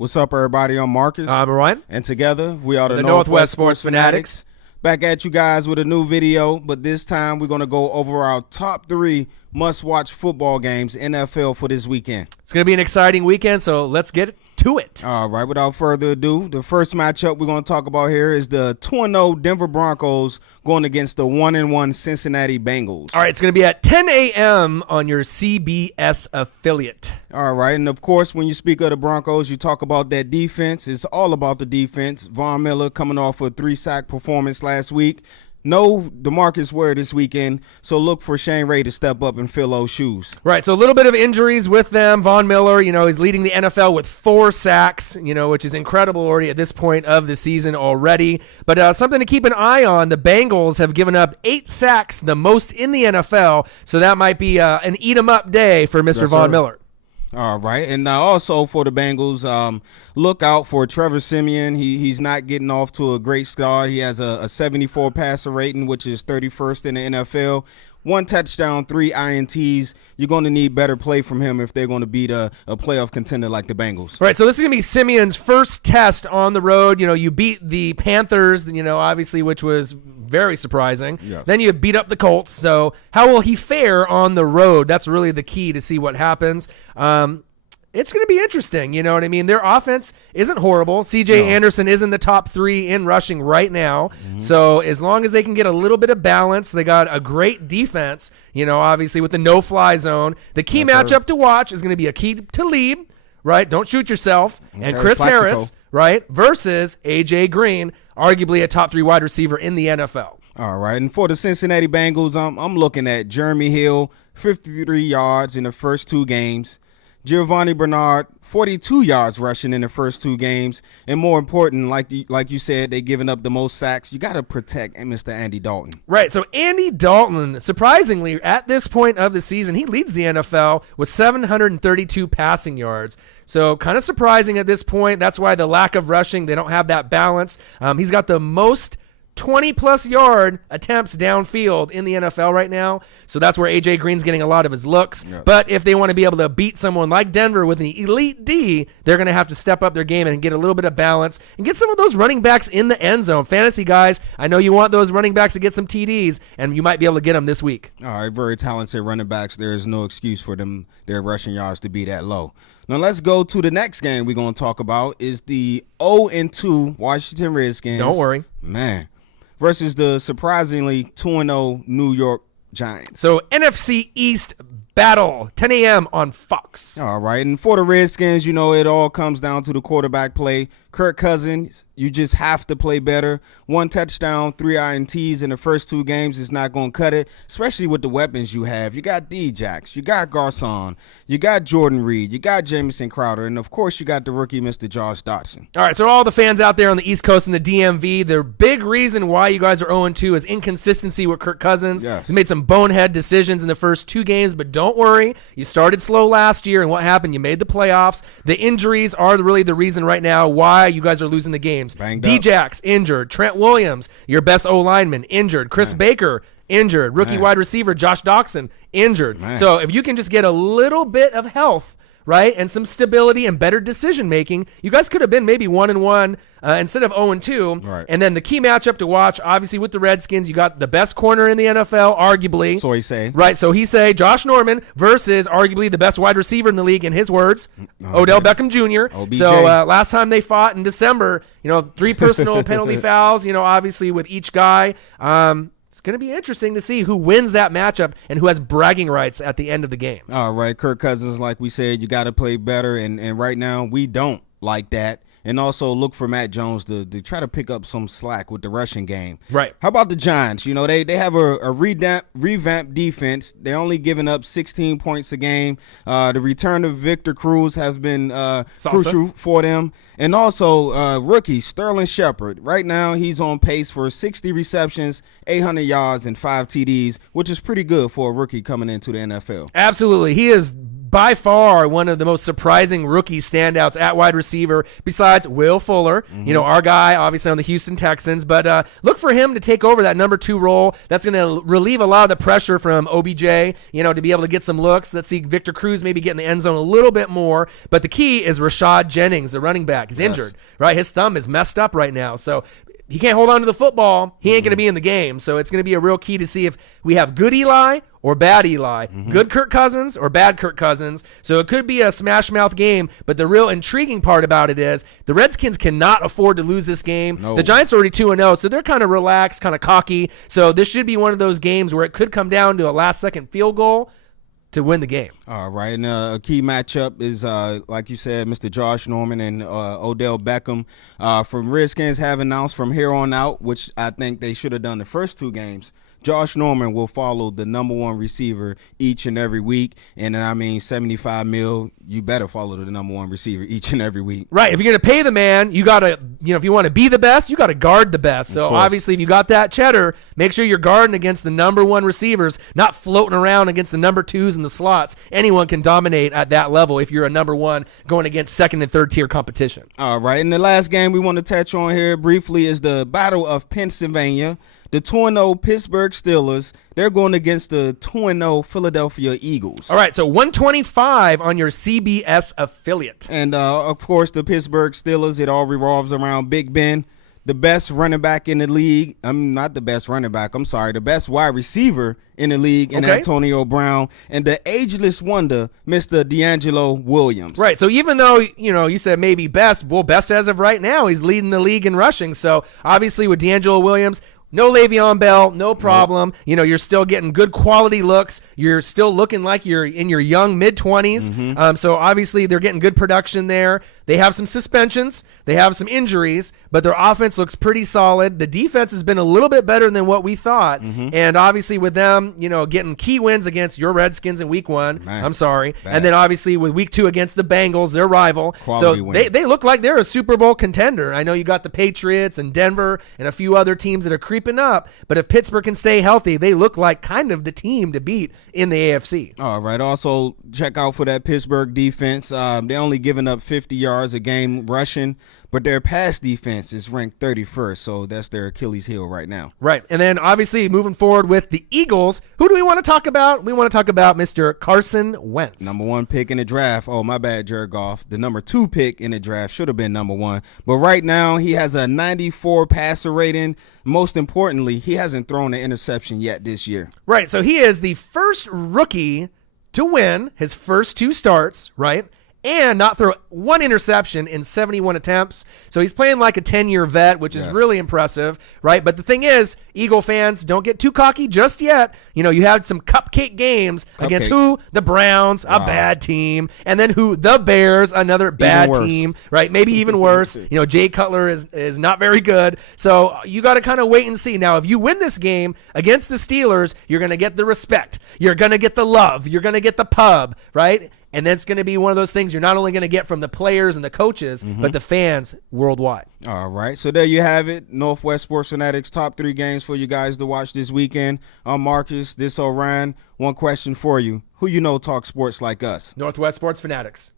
What's up, everybody? I'm Marcus. I'm Ryan. And together, we are the Northwest Sports Fanatics. Back at you guys with a new video, but this time we're going to go over our top 3 must-watch football games, NFL, for this weekend. It's going to be an exciting weekend, so let's get to it. All right, without further ado, the first matchup we're going to talk about here is the 2-0 Denver Broncos going against the 1-1 Cincinnati Bengals. All right, it's going to be at 10 a.m. on your CBS affiliate. All right, and of course, when you speak of the Broncos, you talk about that defense. It's all about the defense. Von Miller coming off a 3-sack performance last week. No DeMarcus Ware this weekend, so look for Shane Ray to step up and fill those shoes. Right, so a little bit of injuries with them. Von Miller, he's leading the NFL with 4 sacks, which is incredible already at this point of the season already. But something to keep an eye on, the Bengals have given up 8 sacks, the most in the NFL, so that might be an eat-em-up day for Mr. Von Miller. All right, and also for the Bengals, look out for Trevor Siemian. He's not getting off to a great start. He has a 74 passer rating, which is 31st in the NFL. 1 touchdown, 3 INTs. You're going to need better play from him if they're going to beat a playoff contender like the Bengals. Right, so this is going to be Simeon's first test on the road. You beat the Panthers, obviously, which was very surprising. Yes. Then you beat up the Colts. So how will he fare on the road? That's really the key to see what happens. It's going to be interesting, you know what I mean? Their offense isn't horrible. C.J. Anderson is in the top 3 in rushing right now. Mm-hmm. So as long as they can get a little bit of balance, they got a great defense, obviously with the no-fly zone. The key matchup to watch is going to be Aqib Talib, right? Don't shoot yourself. Okay, and Chris Harris, right, versus A.J. Green, arguably a top 3 wide receiver in the NFL. All right, and for the Cincinnati Bengals, I'm looking at Jeremy Hill, 53 yards in the first 2 games. Giovanni Bernard, 42 yards rushing in the first 2 games. And more important, like you said, they're giving up the most sacks. You got to protect Mr. Andy Dalton. Right, so Andy Dalton, surprisingly, at this point of the season, he leads the NFL with 732 passing yards. So kind of surprising at this point. That's why the lack of rushing, they don't have that balance. He's got the most 20-plus yard attempts downfield in the NFL right now. So that's where A.J. Green's getting a lot of his looks. Yes. But if they want to be able to beat someone like Denver with an elite D, they're going to have to step up their game and get a little bit of balance and get some of those running backs in the end zone. Fantasy guys, I know you want those running backs to get some TDs, and you might be able to get them this week. All right, very talented running backs. There is no excuse for them, their rushing yards to be that low. Now let's go to the next game we're going to talk about is the 0-2 Washington Redskins. Don't worry. Man. Versus the surprisingly 2-0 New York Giants. So NFC East battle, 10 a.m. on Fox. All right, and for the Redskins, it all comes down to the quarterback play. Kirk Cousins, you just have to play better. 1 touchdown, 3 INTs in the first 2 games is not going to cut it, especially with the weapons you have. You got D-Jax, you got Garcon, you got Jordan Reed, you got Jamison Crowder, and, of course, you got the rookie, Mr. Josh Dotson. All right, so all the fans out there on the East Coast and the DMV, the big reason why you guys are 0-2 is inconsistency with Kirk Cousins. Yes. He made some bonehead decisions in the first 2 games, but don't worry. You started slow last year, and what happened? You made the playoffs. The injuries are really the reason right now why you guys are losing the games. D-Jax, injured. Trent Williams, your best O-lineman, injured. Chris Baker, injured. Rookie wide receiver Josh Doxson, injured. So if you can just get a little bit of health, right, and some stability and better decision-making, you guys could have been maybe 1-1 instead of 0-2. Right. And then the key matchup to watch, obviously with the Redskins, you got the best corner in the NFL, arguably. So he say. Right, so he say Josh Norman versus arguably the best wide receiver in the league, in his words, Odell Beckham Jr. OBJ. So last time they fought in December, 3 personal penalty fouls, obviously with each guy. It's going to be interesting to see who wins that matchup and who has bragging rights at the end of the game. All right, Kirk Cousins, like we said, you got to play better, and right now we don't like that. And also look for Matt Jones to try to pick up some slack with the rushing game. Right. How about the Giants? They have a revamped defense. They're only giving up 16 points a game. The return of Victor Cruz has been crucial for them. And also rookie Sterling Shepard. Right now he's on pace for 60 receptions, 800 yards, and 5 TDs, which is pretty good for a rookie coming into the NFL. Absolutely. He is by far one of the most surprising rookie standouts at wide receiver besides Will Fuller, our guy, obviously on the Houston Texans. But look for him to take over that number 2 role. That's going to relieve a lot of the pressure from OBJ, to be able to get some looks. Let's see Victor Cruz maybe get in the end zone a little bit more. But the key is Rashad Jennings, the running back. He's injured, right? His thumb is messed up right now. So he can't hold on to the football. He ain't going to be in the game. So it's going to be a real key to see if we have good Eli or bad Eli, good Kirk Cousins or bad Kirk Cousins. So it could be a smash mouth game, but the real intriguing part about it is the Redskins cannot afford to lose this game. No. The Giants are already 2-0, so they're kind of relaxed, kind of cocky. So this should be one of those games where it could come down to a last-second field goal to win the game. All right, and a key matchup is, like you said, Mr. Josh Norman and Odell Beckham. From Redskins have announced from here on out, which I think they should have done the first 2 games, Josh Norman will follow the number 1 receiver each and every week. And then, $75 million, you better follow the number 1 receiver each and every week. Right. If you're going to pay the man, you got to, if you want to be the best, you got to guard the best. So obviously, if you got that cheddar, make sure you're guarding against the number 1 receivers, not floating around against the number 2s in the slots. Anyone can dominate at that level if you're a number 1 going against second and third tier competition. All right. And the last game we want to touch on here briefly is the Battle of Pennsylvania. The 2-0 Pittsburgh Steelers, they're going against the 2-0 Philadelphia Eagles. All right, so 125 on your CBS affiliate. And, of course, the Pittsburgh Steelers, it all revolves around Big Ben, the best running back in the league. Not the best running back, the best wide receiver in the league in Antonio Brown, and the ageless wonder, Mr. D'Angelo Williams. Right, so even though, you said maybe best, best as of right now, he's leading the league in rushing. So, obviously, with D'Angelo Williams, no Le'Veon Bell, no problem. You're still getting good quality looks. You're still looking like you're in your young mid-20s. So obviously they're getting good production there. They have some suspensions. They have some injuries, but their offense looks pretty solid. The defense has been a little bit better than what we thought. And obviously with them, getting key wins against your Redskins in week 1. I'm sorry. Bad. And then obviously with week 2 against the Bengals, their rival. Quality win. They look like they're a Super Bowl contender. I know you got the Patriots and Denver and a few other teams that are creeping up, but if Pittsburgh can stay healthy, they look like kind of the team to beat in the AFC. All right. Also, check out for that Pittsburgh defense. They're only giving up 50 yards a game rushing, but their pass defense is ranked 31st, so that's their Achilles heel right now. Right. And then obviously moving forward with the Eagles, who do we want to talk about? We want to talk about Mr. Carson Wentz. Number 1 pick in the draft. Oh, my bad, Jared Goff. The number 2 pick in the draft should have been number 1. But right now, he has a 94 passer rating. Most importantly, he hasn't thrown an interception yet this year. Right. So he is the first rookie to win his first 2 starts, right? And not throw 1 interception in 71 attempts. So he's playing like a 10-year vet, which is really impressive, right? But the thing is, Eagle fans, don't get too cocky just yet. You had some cupcake games against who? The Browns, a bad team. And then who? The Bears, another bad team, right? Maybe even worse. Jay Cutler is not very good. So you got to kind of wait and see. Now, if you win this game against the Steelers, you're going to get the respect. You're going to get the love. You're going to get the pub, right? And that's going to be one of those things you're not only going to get from the players and the coaches, but the fans worldwide. All right. So there you have it. Northwest Sports Fanatics top 3 games for you guys to watch this weekend. I'm Marcus. This Orion. One question for you. Who talks sports like us? Northwest Sports Fanatics.